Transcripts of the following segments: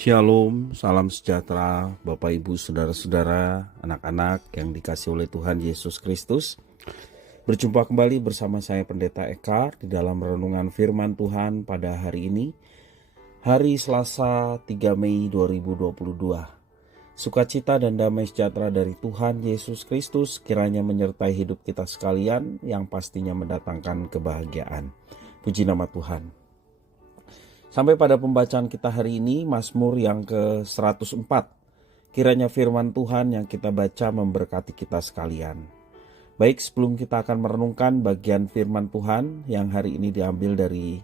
Shalom, salam sejahtera Bapak Ibu Saudara-saudara, anak-anak yang dikasihi oleh Tuhan Yesus Kristus. Berjumpa kembali bersama saya Pendeta Eka di dalam renungan firman Tuhan pada hari ini, hari Selasa 3 Mei 2022. Sukacita dan damai sejahtera dari Tuhan Yesus Kristus kiranya menyertai hidup kita sekalian yang pastinya mendatangkan kebahagiaan. Puji nama Tuhan. Sampai pada pembacaan kita hari ini, Mazmur yang ke-104. Kiranya firman Tuhan yang kita baca memberkati kita sekalian. Baik, sebelum kita akan merenungkan bagian firman Tuhan yang hari ini diambil dari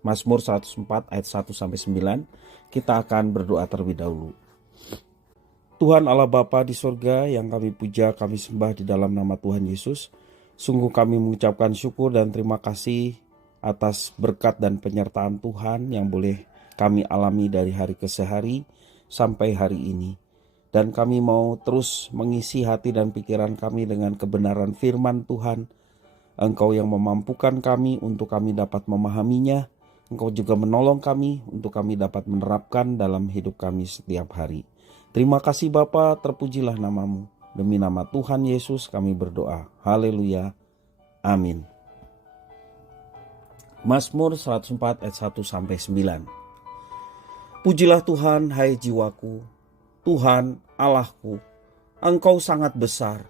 Mazmur 104 ayat 1-9, kita akan berdoa terlebih dahulu. Tuhan Allah Bapa di surga yang kami puja, kami sembah di dalam nama Tuhan Yesus. Sungguh kami mengucapkan syukur dan terima kasih atas berkat dan penyertaan Tuhan yang boleh kami alami dari hari ke hari sampai hari ini. Dan kami mau terus mengisi hati dan pikiran kami dengan kebenaran firman Tuhan. Engkau yang memampukan kami untuk kami dapat memahaminya. Engkau juga menolong kami untuk kami dapat menerapkan dalam hidup kami setiap hari. Terima kasih Bapa, terpujilah namamu. Demi nama Tuhan Yesus kami berdoa. Haleluya. Amin. Mazmur 104 ayat 1-9. Pujilah Tuhan, hai jiwaku, Tuhan Allahku, Engkau sangat besar,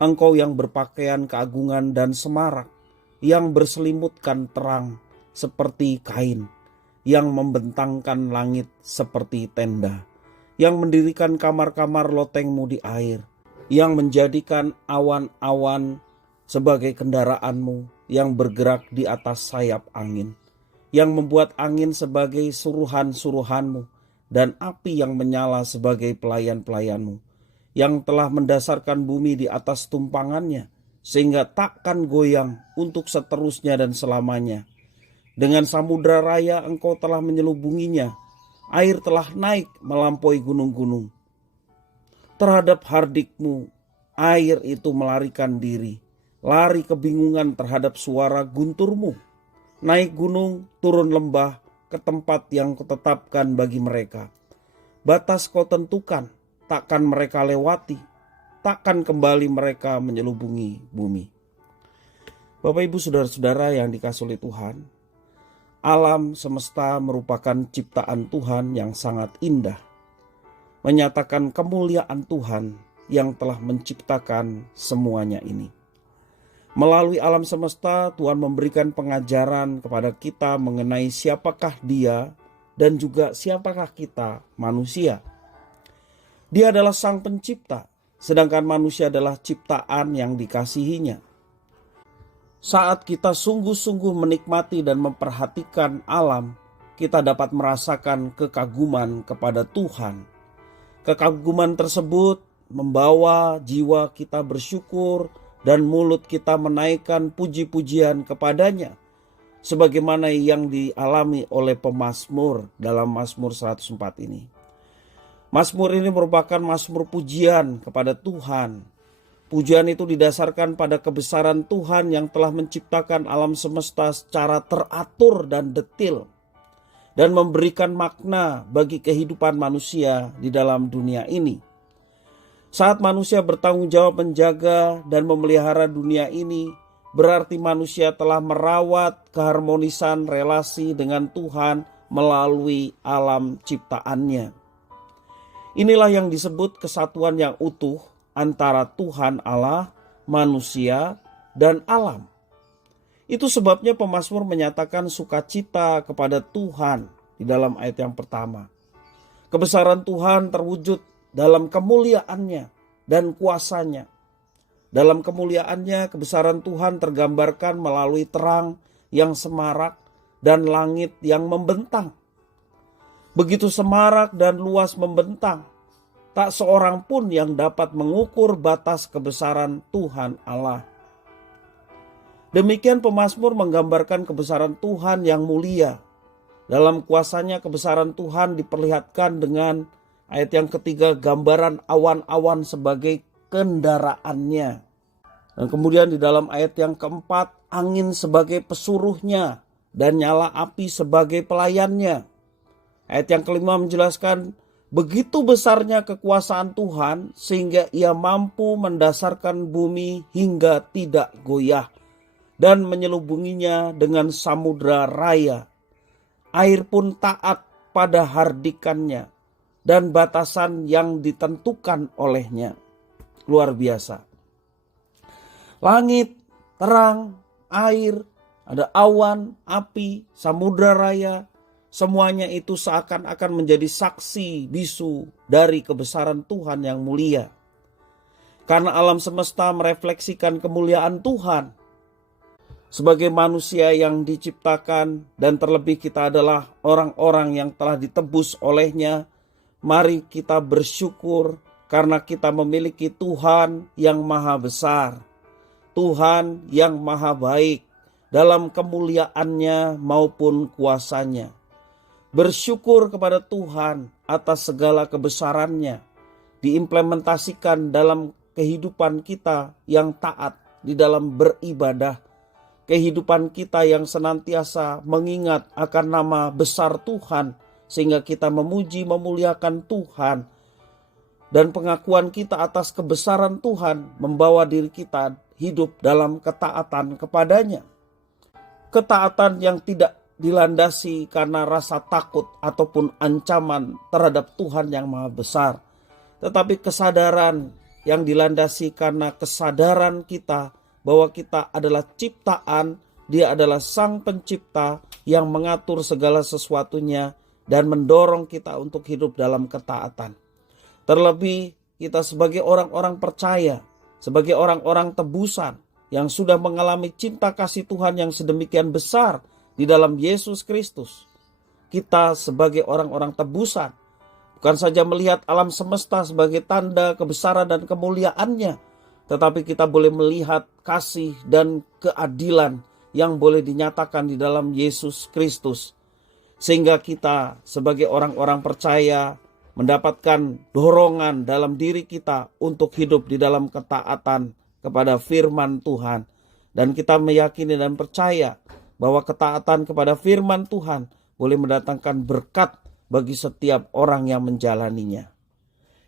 Engkau yang berpakaian keagungan dan semarak, yang berselimutkan terang seperti kain, yang membentangkan langit seperti tenda, yang mendirikan kamar-kamar lotengmu di air, yang menjadikan awan-awan sebagai kendaraanmu, yang bergerak di atas sayap angin, yang membuat angin sebagai suruhan-suruhanmu, dan api yang menyala sebagai pelayan-pelayanmu, yang telah mendasarkan bumi di atas tumpangannya, sehingga takkan goyang untuk seterusnya dan selamanya. Dengan samudra raya engkau telah menyelubunginya, air telah naik melampaui gunung-gunung. Terhadap hardikmu, air itu melarikan diri, lari kebingungan terhadap suara gunturmu. Naik gunung, turun lembah ke tempat yang kutetapkan bagi mereka. Batas kau tentukan, takkan mereka lewati, takkan kembali mereka menyelubungi bumi. Bapak Ibu Saudara-saudara yang dikasihi oleh Tuhan, alam semesta merupakan ciptaan Tuhan yang sangat indah, menyatakan kemuliaan Tuhan yang telah menciptakan semuanya ini. Melalui alam semesta, Tuhan memberikan pengajaran kepada kita mengenai siapakah Dia dan juga siapakah kita, manusia. Dia adalah Sang Pencipta, sedangkan manusia adalah ciptaan yang dikasihinya. Saat kita sungguh-sungguh menikmati dan memperhatikan alam, kita dapat merasakan kekaguman kepada Tuhan. Kekaguman tersebut membawa jiwa kita bersyukur dan mulut kita menaikkan puji-pujian kepadanya, sebagaimana yang dialami oleh pemazmur dalam Mazmur 104 ini. Mazmur ini merupakan mazmur pujian kepada Tuhan. Pujian itu didasarkan pada kebesaran Tuhan yang telah menciptakan alam semesta secara teratur dan detil, dan memberikan makna bagi kehidupan manusia di dalam dunia ini. Saat manusia bertanggung jawab menjaga dan memelihara dunia ini, berarti manusia telah merawat keharmonisan relasi dengan Tuhan melalui alam ciptaannya. Inilah yang disebut kesatuan yang utuh antara Tuhan Allah, manusia, dan alam. Itu sebabnya pemazmur menyatakan sukacita kepada Tuhan di dalam ayat yang pertama. Kebesaran Tuhan terwujud dalam kemuliaannya dan kuasanya. Dalam kemuliaannya, kebesaran Tuhan tergambarkan melalui terang yang semarak dan langit yang membentang. Begitu semarak dan luas membentang, tak seorang pun yang dapat mengukur batas kebesaran Tuhan Allah. Demikian pemazmur menggambarkan kebesaran Tuhan yang mulia. Dalam kuasanya kebesaran Tuhan diperlihatkan dengan ayat yang ketiga, gambaran awan-awan sebagai kendaraannya. Dan kemudian di dalam ayat yang keempat, angin sebagai pesuruhnya dan nyala api sebagai pelayannya. Ayat yang kelima menjelaskan begitu besarnya kekuasaan Tuhan sehingga ia mampu mendasarkan bumi hingga tidak goyah dan menyelubunginya dengan samudra raya. Air pun taat pada hardikannya dan batasan yang ditentukan olehnya. Luar biasa. Langit, terang, air, ada awan, api, samudra raya, semuanya itu seakan-akan menjadi saksi bisu dari kebesaran Tuhan yang mulia. Karena alam semesta merefleksikan kemuliaan Tuhan. Sebagai manusia yang diciptakan dan terlebih kita adalah orang-orang yang telah ditebus olehnya, mari kita bersyukur karena kita memiliki Tuhan yang maha besar. Tuhan yang maha baik dalam kemuliaannya maupun kuasanya. Bersyukur kepada Tuhan atas segala kebesarannya diimplementasikan dalam kehidupan kita yang taat di dalam beribadah. Kehidupan kita yang senantiasa mengingat akan nama besar Tuhan sehingga kita memuji memuliakan Tuhan. Dan pengakuan kita atas kebesaran Tuhan membawa diri kita hidup dalam ketaatan kepadanya. Ketaatan yang tidak dilandasi karena rasa takut ataupun ancaman terhadap Tuhan yang maha besar. Tetapi kesadaran yang dilandasi karena kesadaran kita bahwa kita adalah ciptaan, Dia adalah Sang Pencipta yang mengatur segala sesuatunya dan mendorong kita untuk hidup dalam ketaatan. Terlebih kita sebagai orang-orang percaya, sebagai orang-orang tebusan yang sudah mengalami cinta kasih Tuhan yang sedemikian besar di dalam Yesus Kristus. Kita sebagai orang-orang tebusan bukan saja melihat alam semesta sebagai tanda kebesaran dan kemuliaannya, tetapi kita boleh melihat kasih dan keadilan yang boleh dinyatakan di dalam Yesus Kristus. Sehingga kita sebagai orang-orang percaya mendapatkan dorongan dalam diri kita untuk hidup di dalam ketaatan kepada firman Tuhan. Dan kita meyakini dan percaya bahwa ketaatan kepada firman Tuhan boleh mendatangkan berkat bagi setiap orang yang menjalaninya.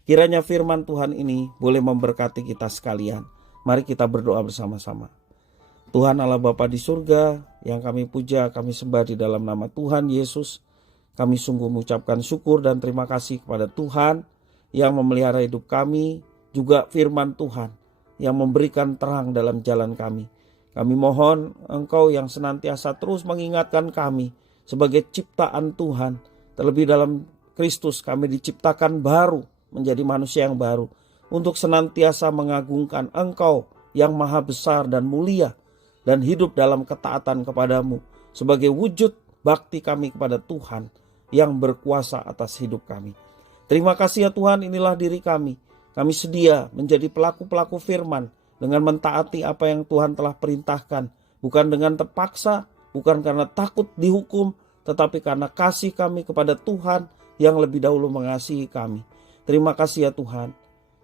Kiranya firman Tuhan ini boleh memberkati kita sekalian. Mari kita berdoa bersama-sama. Tuhan Allah Bapa di surga, yang kami puja, kami sembah di dalam nama Tuhan Yesus. Kami sungguh mengucapkan syukur dan terima kasih kepada Tuhan yang memelihara hidup kami, juga firman Tuhan yang memberikan terang dalam jalan kami. Kami mohon Engkau yang senantiasa terus mengingatkan kami sebagai ciptaan Tuhan. Terlebih dalam Kristus kami diciptakan baru, menjadi manusia yang baru, untuk senantiasa mengagungkan Engkau yang maha besar dan mulia, dan hidup dalam ketaatan kepadamu sebagai wujud bakti kami kepada Tuhan yang berkuasa atas hidup kami. Terima kasih ya Tuhan, inilah diri kami. Kami sedia menjadi pelaku-pelaku firman dengan mentaati apa yang Tuhan telah perintahkan, bukan dengan terpaksa, bukan karena takut dihukum, tetapi karena kasih kami kepada Tuhan yang lebih dahulu mengasihi kami. Terima kasih ya Tuhan.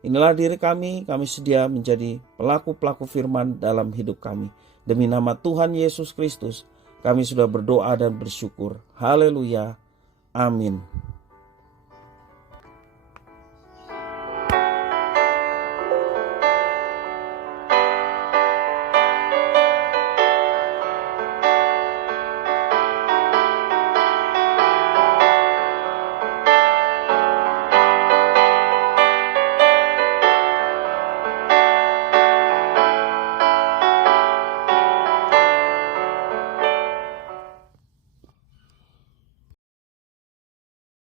Inilah diri kami sedia menjadi pelaku-pelaku firman dalam hidup kami. Demi nama Tuhan Yesus Kristus, kami sudah berdoa dan bersyukur. Haleluya. Amin.